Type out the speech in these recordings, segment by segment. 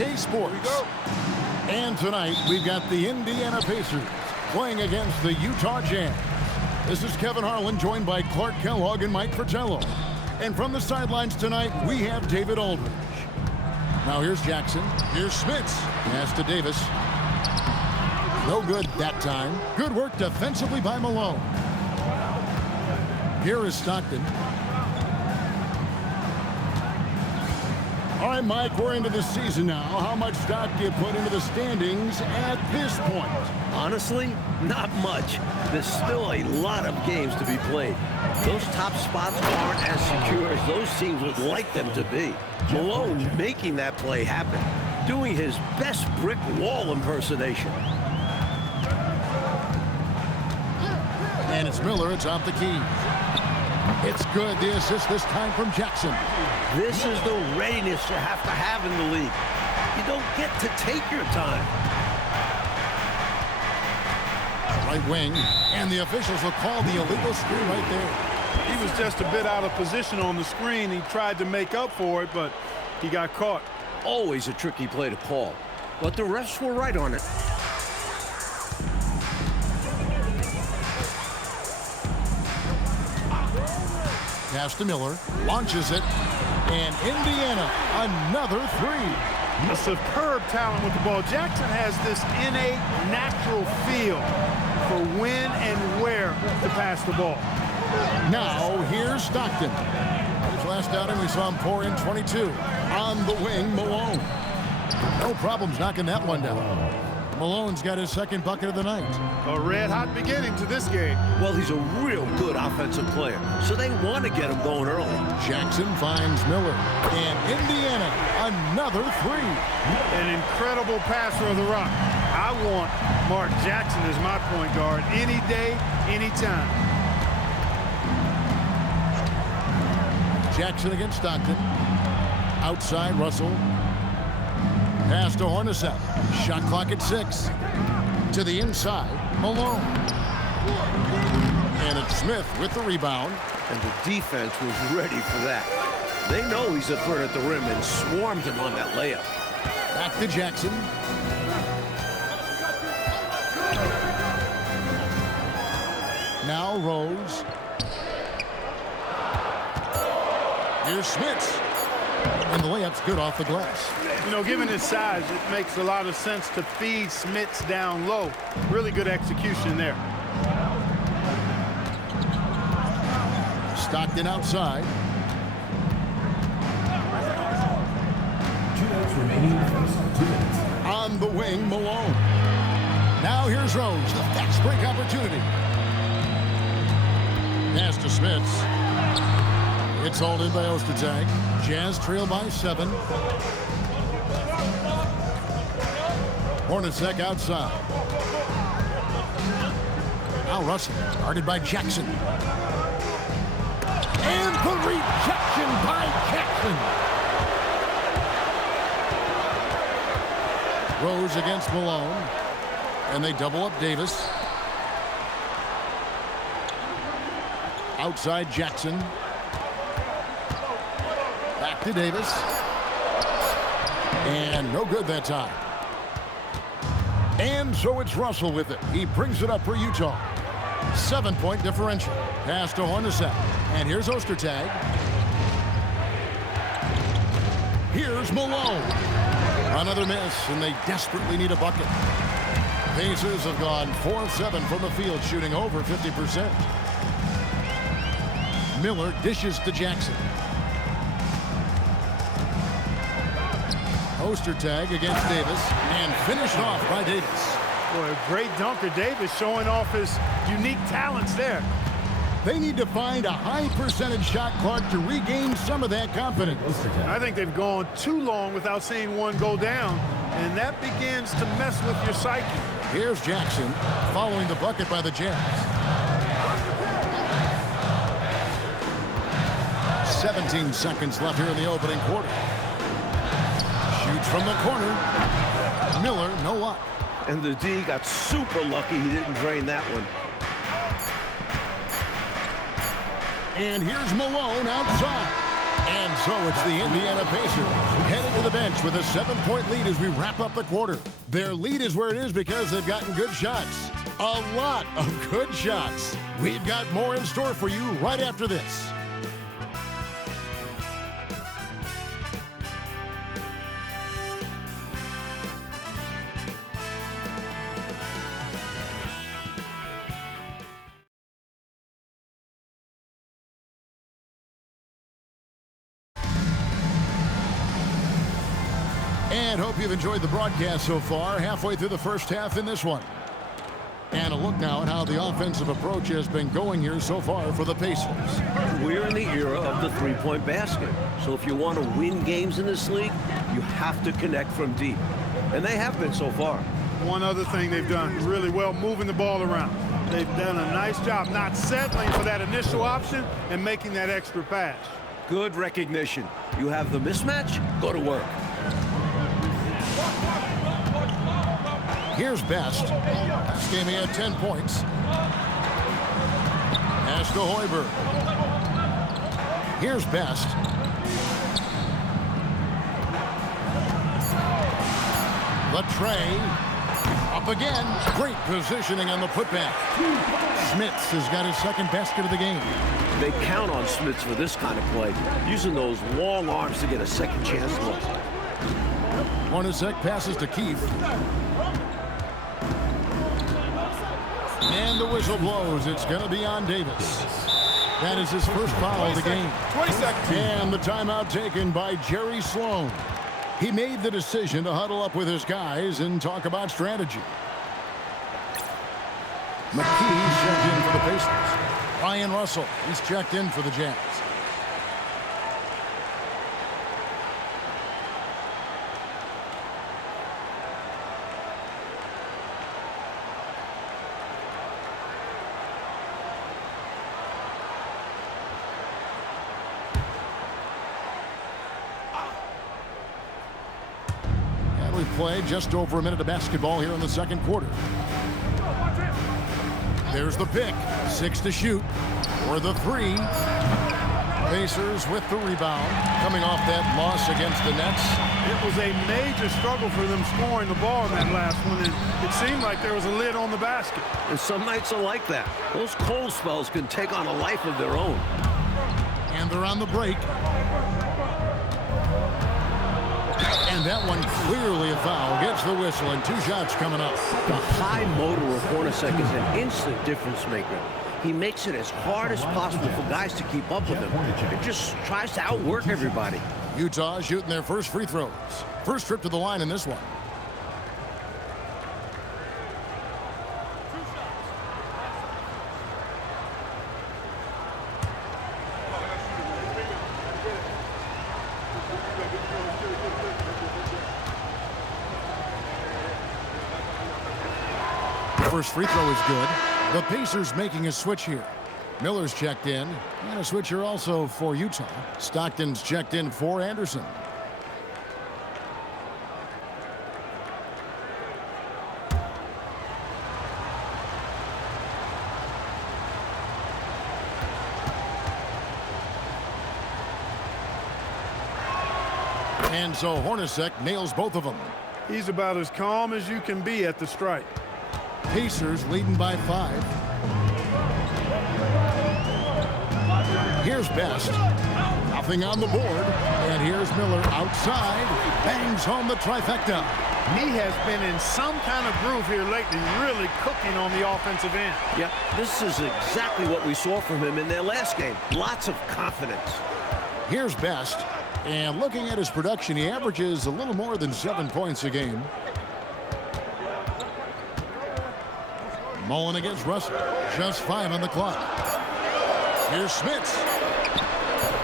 2K Sports. And tonight, we've got the Indiana Pacers playing against the Utah Jazz. This is Kevin Harlan, joined by Clark Kellogg and Mike Fratello. And from the sidelines tonight, we have David Aldridge. Now here's Jackson. Here's Smits. Pass to Davis. No good that time. Good work defensively by Malone. Here is Stockton. All right, Mike, we're into the season now. How much stock do you put into the standings at this point? Honestly, not much. There's still a lot of games to be played. Those top spots aren't as secure as those teams would like them to be. Malone making that play happen, doing his best brick wall impersonation. And it's Miller atop the key. It's good, the assist this time from Jackson. This is the readiness you have to have in the league. You don't get to take your time. Right wing, and the officials will call the illegal screen right there. He was just a bit out of position on the screen. He tried to make up for it, but he got caught. Always a tricky play to call, but the refs were right on it. Pass to Miller, launches it, and Indiana, another three. A superb talent with the ball. Jackson has this innate, natural feel for when and where to pass the ball. Now, here's Stockton. His last outing, we saw him pour in 22. On the wing, Malone. No problems knocking that one down. Malone's got his second bucket of the night. A red-hot beginning to this game. Well, he's a real good offensive player, so they want to get him going early. Jackson finds Miller. And Indiana, another three. An incredible passer of the rock. I want Mark Jackson as my point guard any day, anytime. Jackson against Stockton. Outside, Russell. Pass to Hornacek. Shot clock at 6. To the inside, Malone. And it's Smith with the rebound. And the defense was ready for that. They know he's a threat at the rim and swarmed him on that layup. Back to Jackson. Now Rose. Here's Smits. And the layup's good off the glass. You know, given his size, it makes a lot of sense to feed Smits down low. Really good execution there. Stockton outside. 2 minutes remaining. 2 minutes. On the wing, Malone. Now here's Rose, the fast break opportunity. Pass to Smits. It's hauled in by Ostertag. Jazz trail by 7. Hornacek outside. Now Russell, guarded by Jackson. And the rejection by Jackson. Rose against Malone. And they double up Davis. Outside Jackson. Back to Davis. And no good that time. And so it's Russell with it. He brings it up for Utah. 7-point differential. Pass to Hornacek. And here's Ostertag. Here's Malone. Another miss, and they desperately need a bucket. Pacers have gone 4 of 7 from the field, shooting over 50%. Miller dishes to Jackson. Ostertag against Davis, and finished off by Davis. Boy, a great dunker. Davis showing off his unique talents there. They need to find a high percentage shot, Clark, to regain some of that confidence. I think they've gone too long without seeing one go down, and that begins to mess with your psyche. Here's Jackson following the bucket by the Jazz. 17 seconds left here in the opening quarter. Shoots from the corner. Miller, no luck. And the D got super lucky he didn't drain that one. And here's Malone outside. And so it's the Indiana Pacers heading to the bench with a 7-point lead as we wrap up the quarter. Their lead is where it is because they've gotten good shots. A lot of good shots. We've got more in store for you right after this. And hope you've enjoyed the broadcast so far, halfway through the first half in this one. And a look now at how the offensive approach has been going here so far for the Pacers. We're in the era of the three-point basket. So if you want to win games in this league, you have to connect from deep. And they have been so far. One other thing they've done really well, moving the ball around. They've done a nice job not settling for that initial option and making that extra pass. Good recognition. You have the mismatch, go to work. Here's Best. This game he had 10 points. Pass to Hoiberg. Here's Best. The tray. Up again. Great positioning on the putback. Smits has got his second basket of the game. They count on Smits for this kind of play, using those long arms to get a second chance look. Hornacek passes to Keith. And the whistle blows. It's going to be on Davis. That is his first foul of the game. 20 seconds. And the timeout taken by Jerry Sloan. He made the decision to huddle up with his guys and talk about strategy. McKee's checked in for the Pacers. Ryan Russell, he's checked in for the Jazz. We've played just over a minute of basketball here in the second quarter. There's the pick. 6 to shoot. For the 3. Pacers with the rebound. Coming off that loss against the Nets. It was a major struggle for them scoring the ball in that last one, and it seemed like there was a lid on the basket. And some nights are like that. Those cold spells can take on a life of their own. And they're on the break. And that one clearly a foul. Gets the whistle and 2 shots coming up. The high motor of Hornacek is an instant difference maker. He makes it as hard as possible for guys to keep up with him. He just tries to outwork everybody. Utah shooting their first free throws. First trip to the line in this one. First free throw is good. The Pacers making a switch here. Miller's checked in. And a switch here also for Utah. Stockton's checked in for Anderson. And so Hornacek nails both of them. He's about as calm as you can be at the strike. Pacers leading by 5. Here's Best. Nothing on the board. And here's Miller outside. Bangs home the trifecta. He has been in some kind of groove here lately, really cooking on the offensive end. Yeah, this is exactly what we saw from him in their last game. Lots of confidence. Here's Best. And looking at his production, he averages a little more than 7 points a game. Mullen against Russell. Just 5 on the clock. Here's Smits.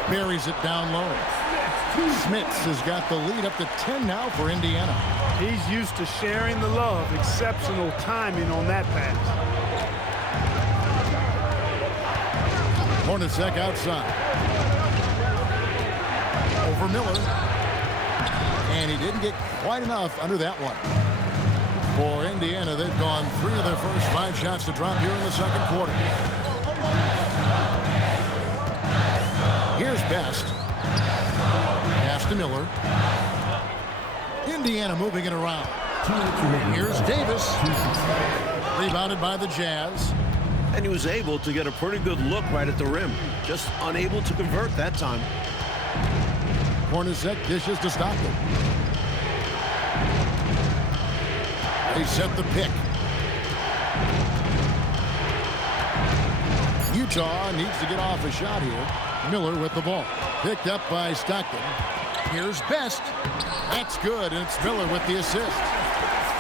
Buries it down low. Smits has got the lead up to 10 now for Indiana. He's used to sharing the love. Exceptional timing on that pass. Hornacek outside. Over Miller. And he didn't get quite enough under that one. For Indiana, they've gone 3 of their first 5 shots to drop here in the second quarter. Here's Best. to Miller. Indiana moving it around. 2 minutes remaining. Here's Davis. Rebounded by the Jazz. And he was able to get a pretty good look right at the rim. Just unable to convert that time. Hornacek dishes to Stockton. They set the pick. Utah needs to get off a shot here. Miller with the ball. Picked up by Stockton. Here's Best. That's good, and it's Miller with the assist.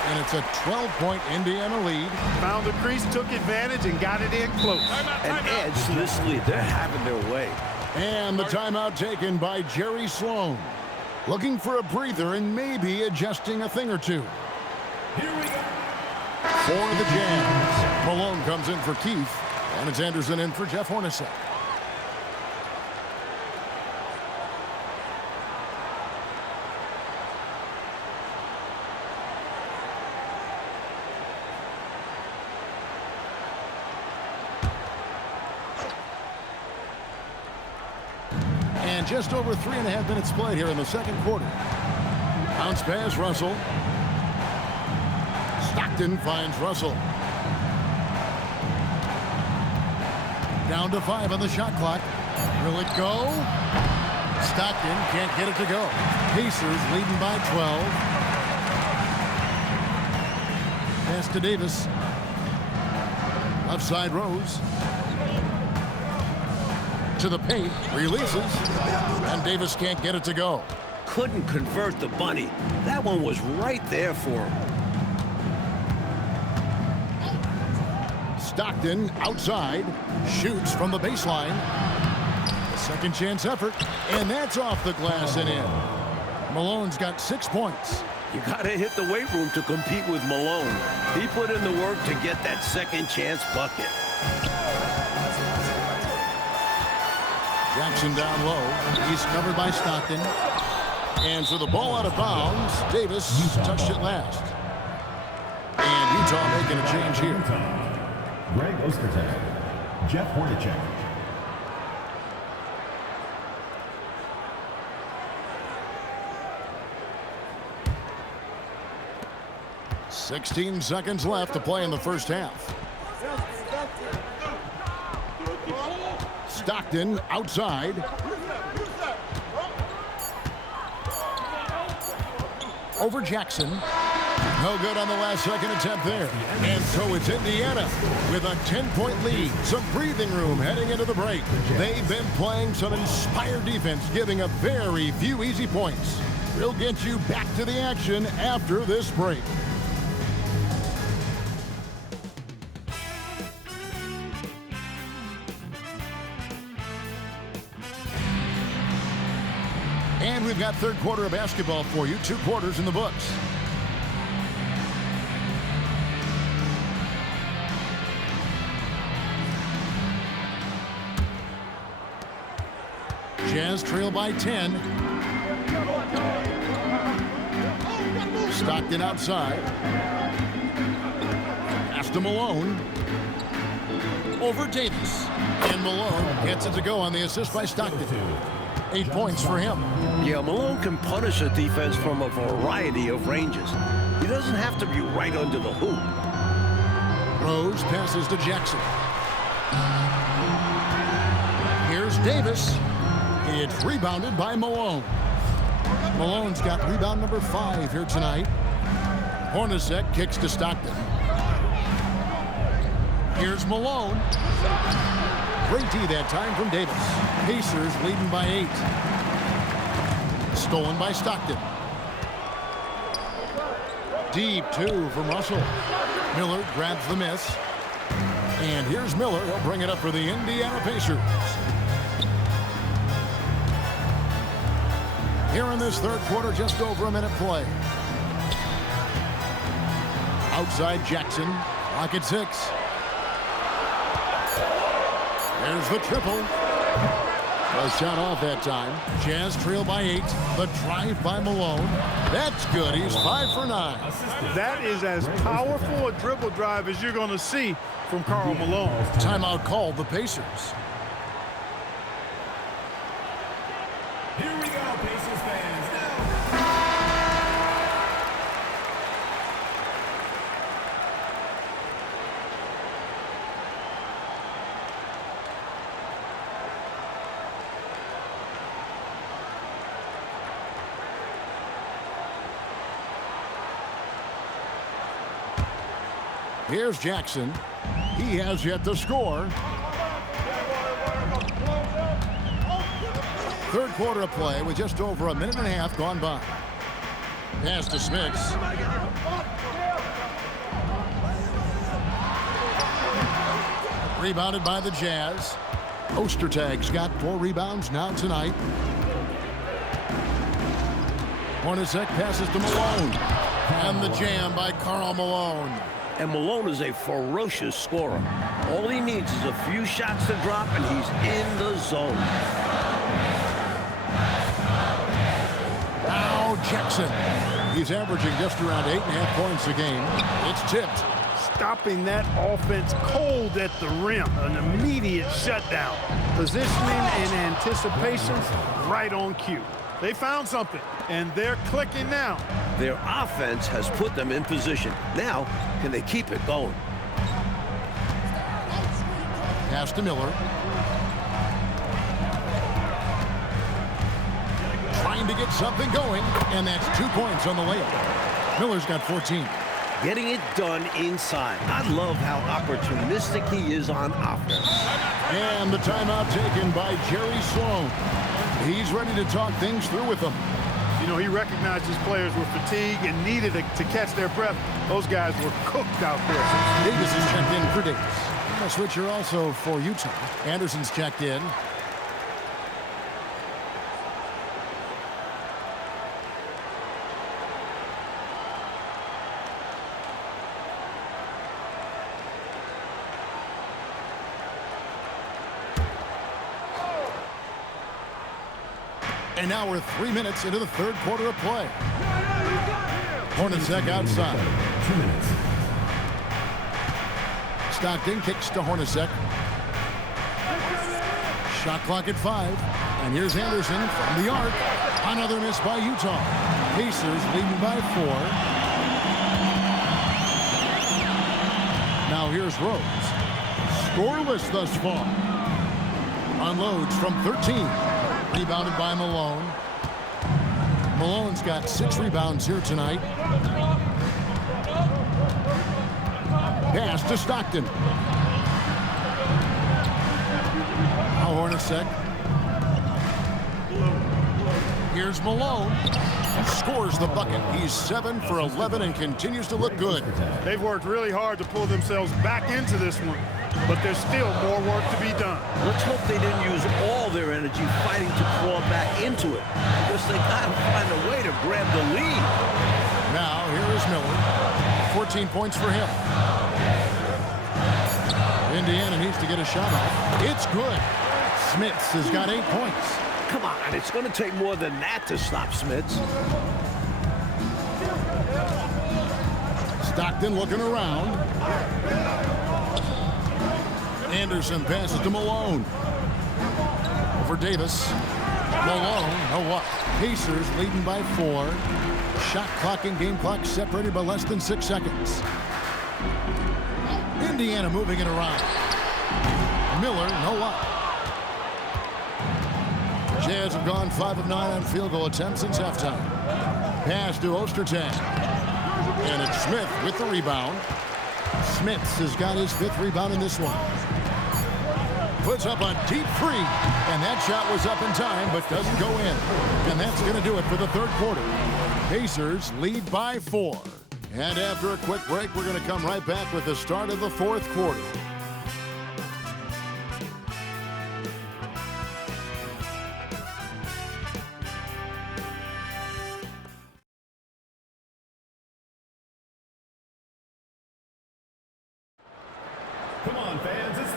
And it's a 12-point Indiana lead. Found the crease, took advantage, and got it in close. An edge to this lead. They're having their way. And the timeout taken by Jerry Sloan. Looking for a breather and maybe adjusting a thing or two. Here we go. For the Jazz, Malone comes in for Keith. And it's Anderson in for Jeff Hornacek. And just over 3.5 minutes played here in the second quarter. Bounce pass, Russell. Stockton finds Russell. Down to 5 on the shot clock. Will it go? Stockton can't get it to go. Pacers leading by 12. Pass to Davis. Left side Rose. To the paint. Releases. And Davis can't get it to go. Couldn't convert the bunny. That one was right there for him. Stockton outside, shoots from the baseline. A second chance effort, and that's off the glass and in. Malone's got 6 points. You got to hit the weight room to compete with Malone. He put in the work to get that second chance bucket. Jackson down low. He's covered by Stockton. And so the ball out of bounds. Davis touched it last. And Utah making a change here. Greg Ostertag, Jeff Hornacek. "16 seconds left to play in the first half. Stockton outside. Over Jackson. No good on the last second attempt there. And so it's Indiana with a 10-point lead. Some breathing room heading into the break. They've been playing some inspired defense, giving up very few easy points. We'll get you back to the action after this break. And we've got third quarter of basketball for you. 2 quarters in the books. Jazz trail by 10. Stockton outside. Pass to Malone. Over Davis. And Malone gets it to go on the assist by Stockton. 8 points for him. Yeah, Malone can punish a defense from a variety of ranges. He doesn't have to be right under the hoop. Rose passes to Jackson. Here's Davis. It's rebounded by Malone. Malone's got rebound number 5 here tonight. Hornacek kicks to Stockton. Here's Malone. Great D that time from Davis. Pacers leading by 8. Stolen by Stockton. Deep 2 from Russell. Miller grabs the miss. And here's Miller. He'll bring it up for the Indiana Pacers. Here in this third quarter, just over a minute play. Outside Jackson. Clock at 6. There's the triple. A shot off that time. Jazz trail by 8. The drive by Malone. That's good. He's 5 for 9. That is as powerful a dribble drive as you're going to see from Karl Malone. Timeout called the Pacers. Here we go, Pacers fans. Here's Jackson. He has yet to score. Third quarter of play with just over a minute and a half gone by. Pass to Smits. Rebounded by the Jazz. Ostertag's got 4 rebounds now tonight. Hornacek passes to Malone. And the jam by Karl Malone. And Malone is a ferocious scorer. All he needs is a few shots to drop, and he's in the zone. Now Jackson. He's averaging just around 8.5 points a game. It's tipped. Stopping that offense cold at the rim. An immediate shutdown. Positioning and anticipation right on cue. They found something, and they're clicking now. Their offense has put them in position. Now, can they keep it going? Pass to Miller. Trying to get something going, and that's 2 points on the layup. Miller's got 14. Getting it done inside. I love how opportunistic he is on offense. And the timeout taken by Jerry Sloan. He's ready to talk things through with them. You know, he recognized his players were fatigued and needed to catch their breath. Those guys were cooked out there. Davis is checked in for Davis. A switcher also for Utah. Anderson's checked in. And now we're 3 minutes into the third quarter of play. Hornacek outside. 2 minutes. Stockton kicks to Hornacek. Shot clock at 5. And here's Anderson from the arc. Another miss by Utah. Pacers leading by 4. Now here's Rose. Scoreless thus far. Unloads from 13. Rebounded by Malone. Malone's got 6 rebounds here tonight. Pass to Stockton. Now Hornacek. Here's Malone. Scores the bucket. He's 7 for 11 and continues to look good. They've worked really hard to pull themselves back into this one, but there's still more work to be done. Let's hope they didn't use all their energy fighting to crawl back into it, because they got to find a way to grab the lead. Now, here is Miller. 14 points for him. Indiana needs to get a shot off. It's good. Smits has got 8 points. Come on, it's going to take more than that to stop Smits. Stockton looking around. Anderson passes to Malone. For Davis. Malone, no up. Pacers leading by 4. Shot clock and game clock separated by less than 6 seconds. Indiana moving it around. Miller, no up. Jazz have gone 5 of 9 on field goal attempts since halftime. Pass to Ostertag. And it's Smith with the rebound. Smits has got his 5th rebound in this one. Puts up a deep 3. And that shot was up in time, but doesn't go in. And that's going to do it for the third quarter. Pacers lead by 4. And after a quick break, we're going to come right back with the start of the fourth quarter.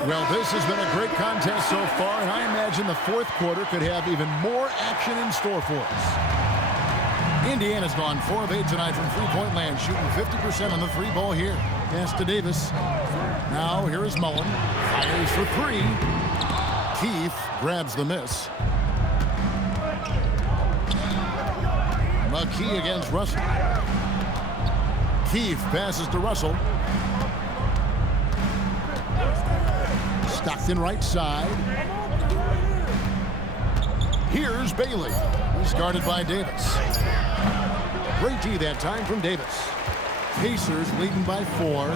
Well, this has been a great contest so far, and I imagine the fourth quarter could have even more action in store for us. Indiana's gone 4 of 8 tonight from three-point land, shooting 50% on the 3-ball here. Pass to Davis. Now here is Mullen. Fires for 3. Keith grabs the miss. McKee against Russell. Keith passes to Russell. Stockton right side. Here's Bailey. He's guarded by Davis. Great D that time from Davis. Pacers leading by 4.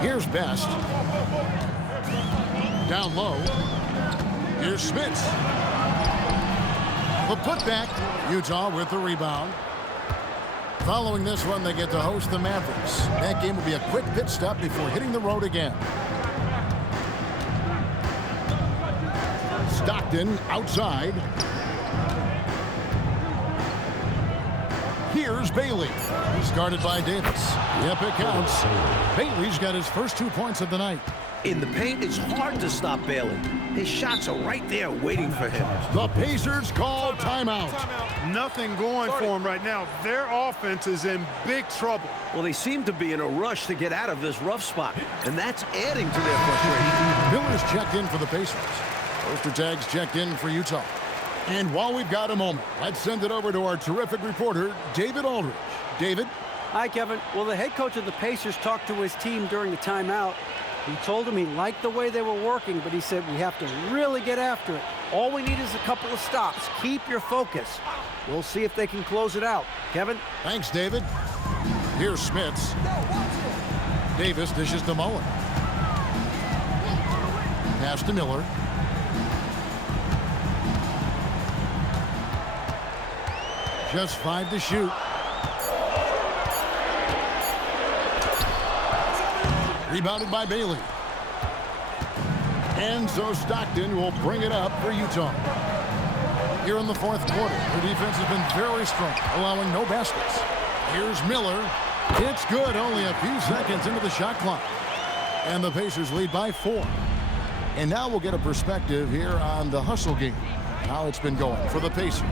Here's Best. Down low. Here's Smits. The putback. Utah with the rebound. Following this one, they get to host the Mavericks. That game will be a quick pit stop before hitting the road again. Stockton outside. Here's Bailey. He's guarded by Davis. Yep, it counts. Bailey's got his first 2 points of the night. In the paint, it's hard to stop Bailey. His shots are right there waiting for him. The Pacers call timeout. Nothing going for them right now. Their offense is in big trouble. Well, they seem to be in a rush to get out of this rough spot, and that's adding to their frustration. Miller's checked in for the Pacers. Ostertag's checked in for Utah. And while we've got a moment, let's send it over to our terrific reporter, David Aldridge. David? Hi, Kevin. Well, the head coach of the Pacers talked to his team during the timeout. He told them he liked the way they were working, but he said we have to really get after it. All we need is a couple of stops. Keep your focus. We'll see if they can close it out. Kevin? Thanks, David. Here's Smits. Davis dishes to Mullen. Pass to Miller. Just 5 to shoot. Rebounded by Bailey. And so Stockton will bring it up for Utah. Here in the fourth quarter, the defense has been very strong, allowing no baskets. Here's Miller. It's good, only a few seconds into the shot clock. And the Pacers lead by 4. And now we'll get a perspective here on the hustle game, how it's been going for the Pacers.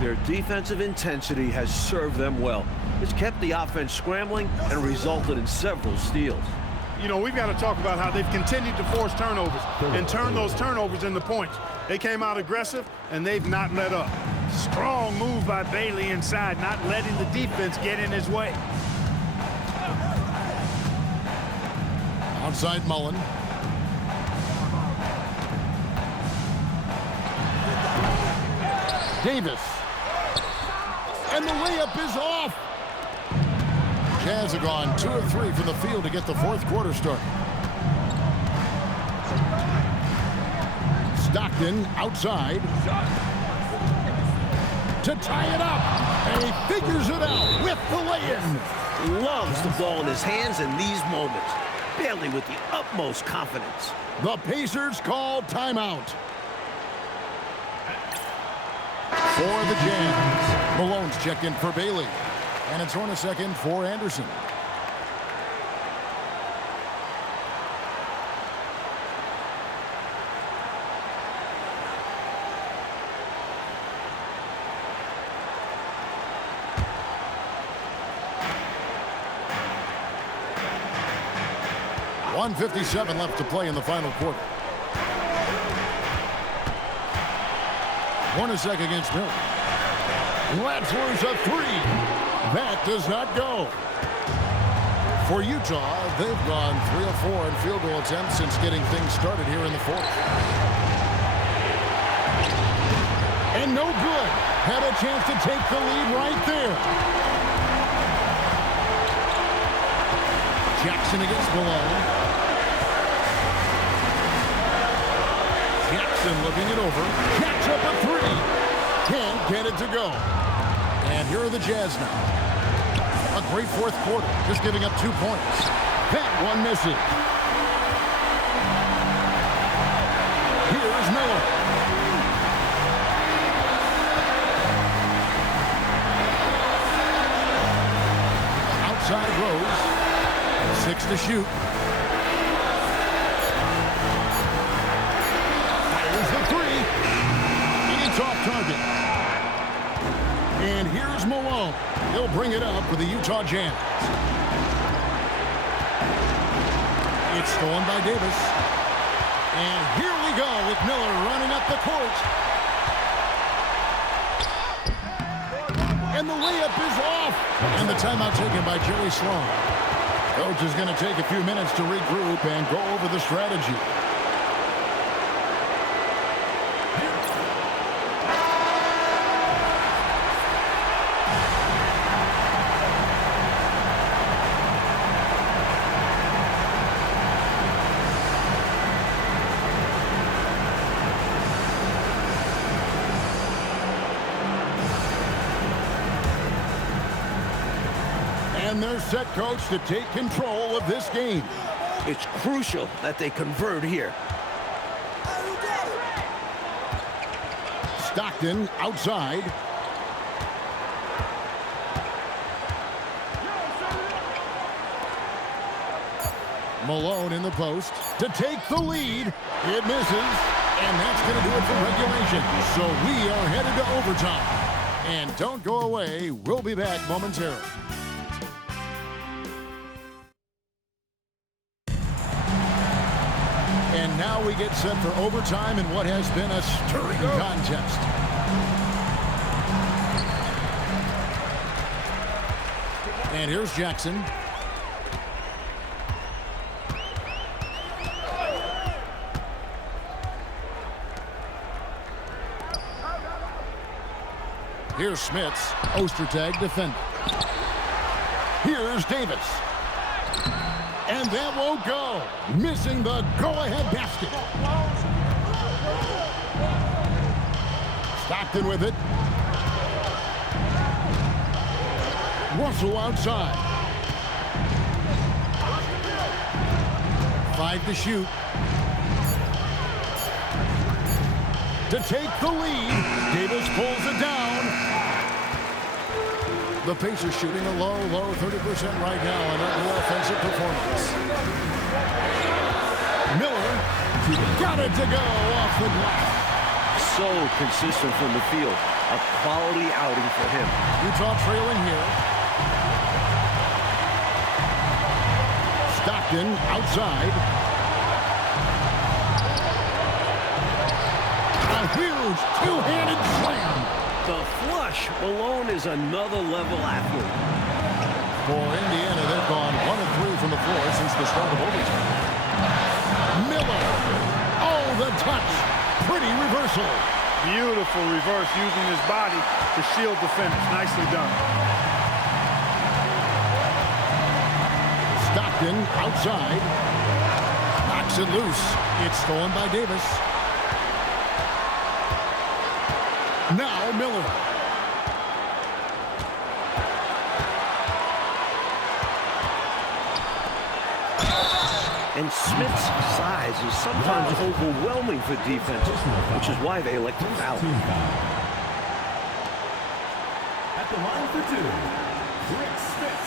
Their defensive intensity has served them well. It's kept the offense scrambling and resulted in several steals. You know, we've got to talk about how they've continued to force turnovers and turn those turnovers into points. They came out aggressive, and they've not let up. Strong move by Bailey inside, not letting the defense get in his way. Outside Mullen. Davis. And the layup is off. Jazz have gone 2 of 3 from the field to get the fourth quarter started. Stockton outside. To tie it up. And he figures it out with the lay-in. Loves the ball in his hands in these moments. Bailey with the utmost confidence. The Pacers call timeout. For the Jazz. Malone's checked in for Bailey. And it's Hornacek for Anderson. .157 left to play in the final quarter. Hornacek against Miller. Latzler's a 3. That does not go. For Utah, they've gone 3 of 4 in field goal attempts since getting things started here in the fourth. And no good. Had a chance to take the lead right there. Jackson against Malone. Jackson looking it over. Catch up a 3. Can't get it to go. And here are the Jazz now. A great fourth quarter, just giving up 2 points. That one misses. Here's Miller. Outside Rose. 6 to shoot. Fires the 3. It's off target. And here's Malone. He'll bring it up for the Utah Jazz. It's stolen by Davis. And here we go with Miller running up the court. And the layup is off. And the timeout taken by Jerry Sloan. Coach is going to take a few minutes to regroup and go over the strategy. And they're set, coach, to take control of this game. It's crucial that they convert here. Stockton outside. Malone in the post to take the lead. It misses, and that's going to do it for regulation. So we are headed to overtime. And don't go away. We'll be back momentarily. And now we get set for overtime in what has been a stirring contest. And here's Jackson. Here's Smits. Ostertag defending. Here's Davis. And that won't go. Missing the go-ahead basket. Stockton with it. Russell outside. 5 to shoot. To take the lead. Davis pulls it down. The Pacers shooting a low 30% right now on their offensive performance. Miller got it to go off the glass. So consistent from the field. A quality outing for him. Utah trailing here. Stockton outside. A huge two-handed slam. The flush. Malone is another level athlete. For Indiana, they've gone 1 of 3 from the floor since the start of overtime. Miller. Oh, the touch. Pretty reversal. Beautiful reverse using his body to shield the finish. Nicely done. Stockton outside. Knocks it loose. It's stolen by Davis. Now Miller. And Smith's size is sometimes overwhelming for defenses, which is why they elect to foul. At the line for 2, Rick Smith.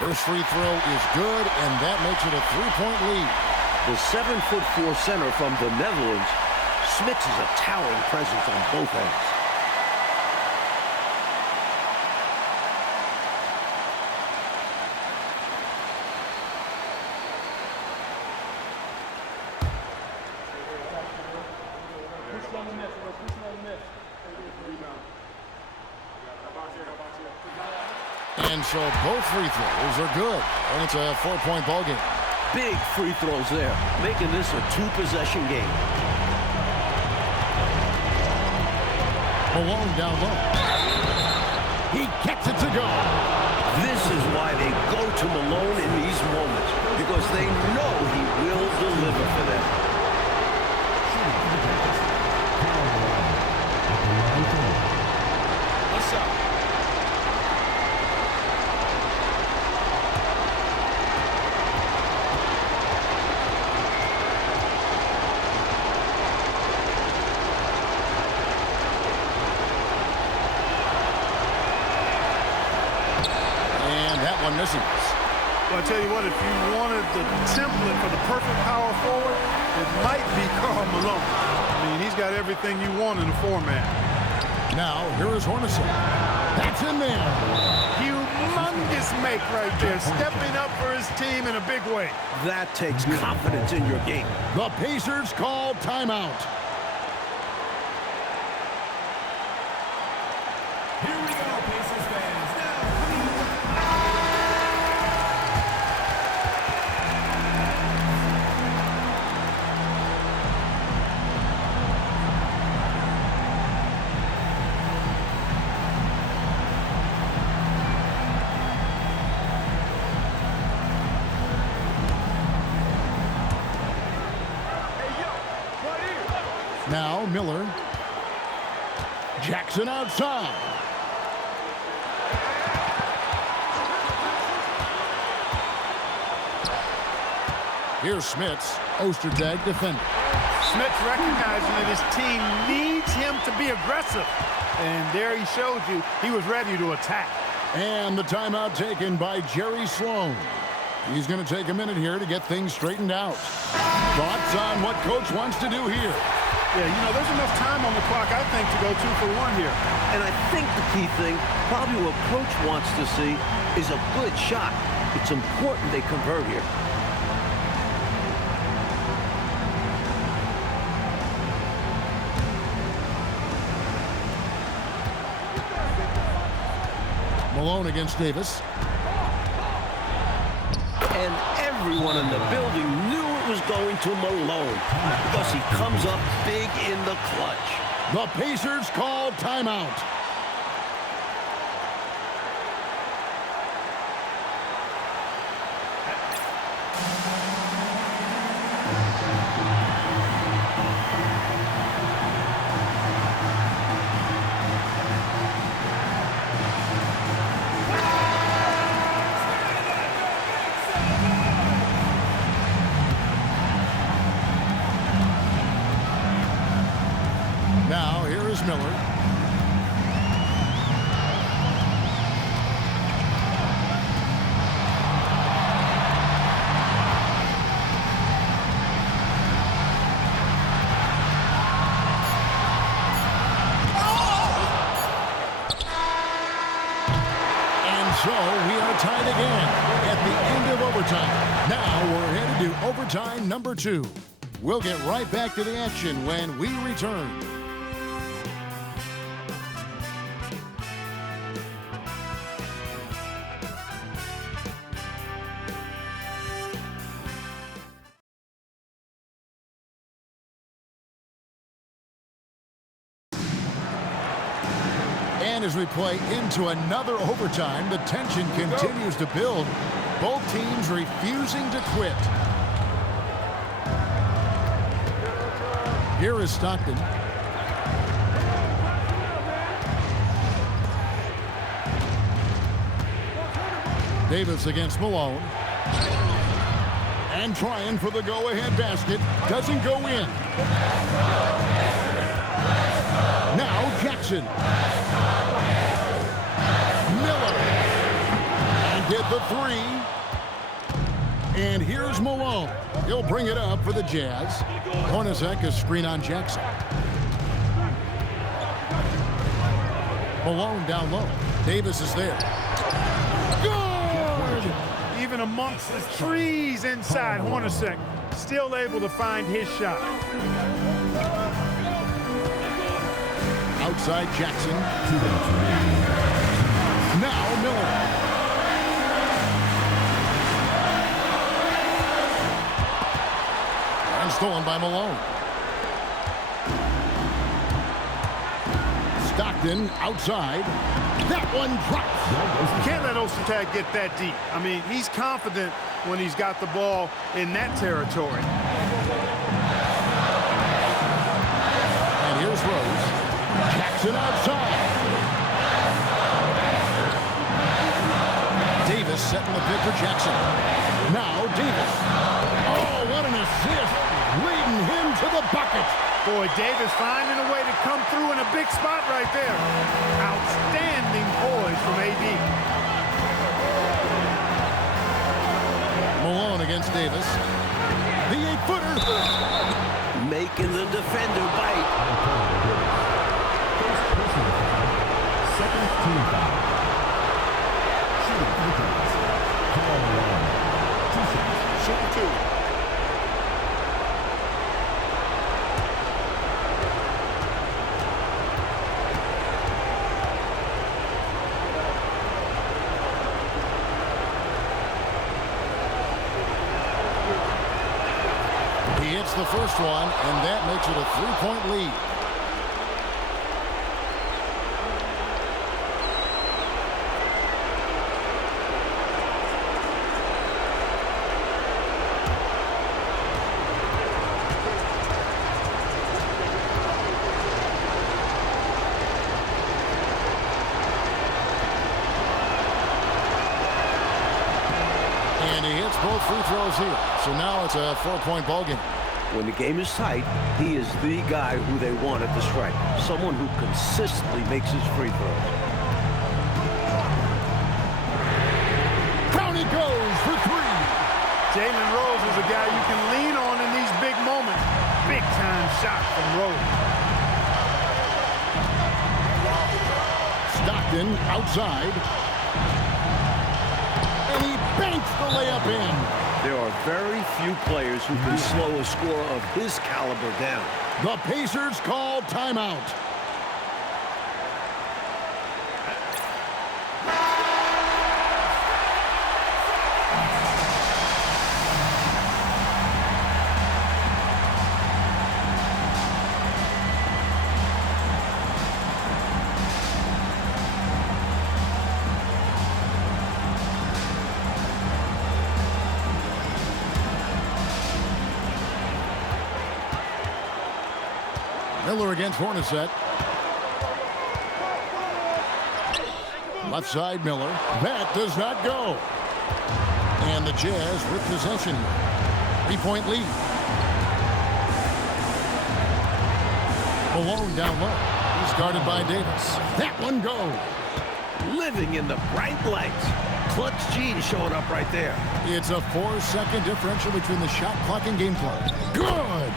First free throw is good, and that makes it a 3-point lead. The 7'4" center from the Netherlands, Smits is a towering presence on both ends. And so both free throws are good. And it's a 4-point ball game. Big free throws there, making this a 2-possession game. Malone down low. He gets it to go. This is why they go to Malone in these moments, because they know he will deliver for them. What's up? One misses. Well, I tell you what, if you wanted the template for the perfect power forward, it might be Karl Malone. I mean, he's got everything you want in the format. Now, here is Hornacek. That's in there. Humongous make right there, stepping up for his team in a big way. That takes confidence in your game. The Pacers call timeout. Here we go, Pacers fans. Now Miller. Jackson outside. Here's Smits, Ostertag defender. Smits recognizing that his team needs him to be aggressive. And there he showed you he was ready to attack. And the timeout taken by Jerry Sloan. He's going to take a minute here to get things straightened out. Thoughts on what Coach wants to do here? Yeah, you know, there's enough time on the clock, I think, to go 2 for 1 here. And I think the key thing, probably what Coach wants to see, is a good shot. It's important they convert here. Malone against Davis. And everyone in the building knew it was going to Malone because he comes up big in the clutch. The Pacers call timeout. Now, here is Miller. And so we are tied again at the end of overtime. Now we're headed to overtime number 2. We'll get right back to the action when we return. And as we play into another overtime, the tension continues to build. Both teams refusing to quit. Here is Stockton. Davis against Malone. And trying for the go-ahead basket. Doesn't go in. Now Jackson. Miller. And get the 3. And here's Malone. He'll bring it up for the Jazz. Hornacek is screen on Jackson. Malone down low. Davis is there. Good! Even amongst the trees inside, Hornacek still able to find his shot. Outside Jackson. Now Miller. And stolen by Malone. Stockton outside. That one drops. You can't let Ostertag get that deep. I mean, he's confident when he's got the ball in that territory. And here's Rose. Jackson outside. Davis setting the pick for Jackson. Now Davis. Oh, what an assist. Leading him to the bucket. Boy, Davis finding a way to come through in a big spot right there. Outstanding poise from AD. Malone against Davis. The 8-footer. Making the defender bite. Second team foul. Shooting for the Jazz. Call line. 2 shots. Shooting 2. He hits the first one, and that makes it a 3-point lead. goals here. So now it's a 4-point ball game. When the game is tight, he is the guy who they want at the strike. Someone who consistently makes his free throws. Down he goes for 3. Jalen Rose is a guy you can lean on in these big moments. Big-time shot from Rose. Stockton outside. And he banks the layup in. There are very few players who can slow a scorer of his caliber down. The Pacers call timeout. Miller against Hornacek. Left side Miller. That does not go. And the Jazz with possession. 3-point lead. Malone down low. He's guarded by Davis. That one goes. Living in the bright lights. Clutch Gene showing up right there. It's a 4-second differential between the shot clock and game clock. Good.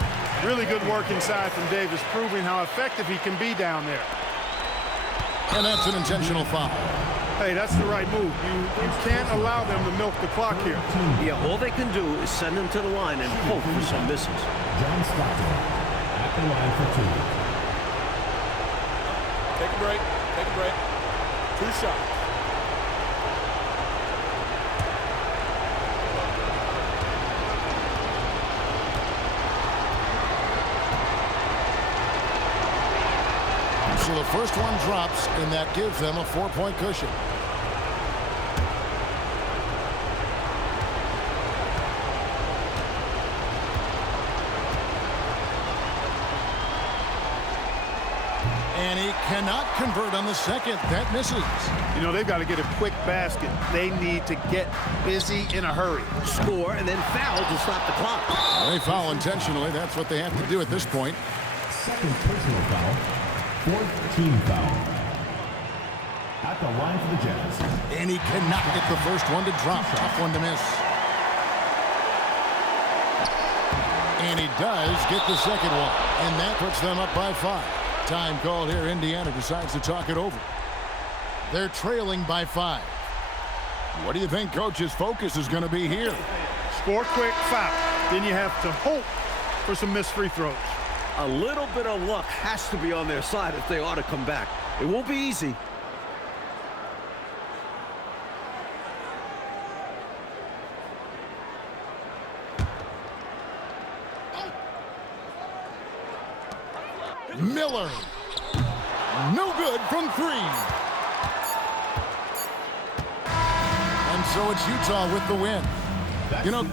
Really good work inside from Davis, proving how effective he can be down there. And that's an intentional foul. Hey, that's the right move. You can't allow them to milk the clock here. Yeah, all they can do is send him to the line and hope for some misses. John Stockton at the line for 2. Take a break. Take a break. 2 shots. So the first one drops, and that gives them a 4-point cushion. And he cannot convert on the second. That misses. You know, they've got to get a quick basket. They need to get busy in a hurry. Score and then foul to stop the clock. They foul intentionally. That's what they have to do at this point. Second personal foul. 4th team foul. At the line for the Jazz. And he cannot get the first one to drop. Tough one to miss. And he does get the second one. And that puts them up by 5. Time called here. Indiana decides to talk it over. They're trailing by 5. What do you think coach's focus is going to be here? Score quick, foul. Then you have to hope for some missed free throws. A little bit of luck has to be on their side if they ought to come back. It won't be easy. Miller. No good from 3. And so it's Utah with the win. You know,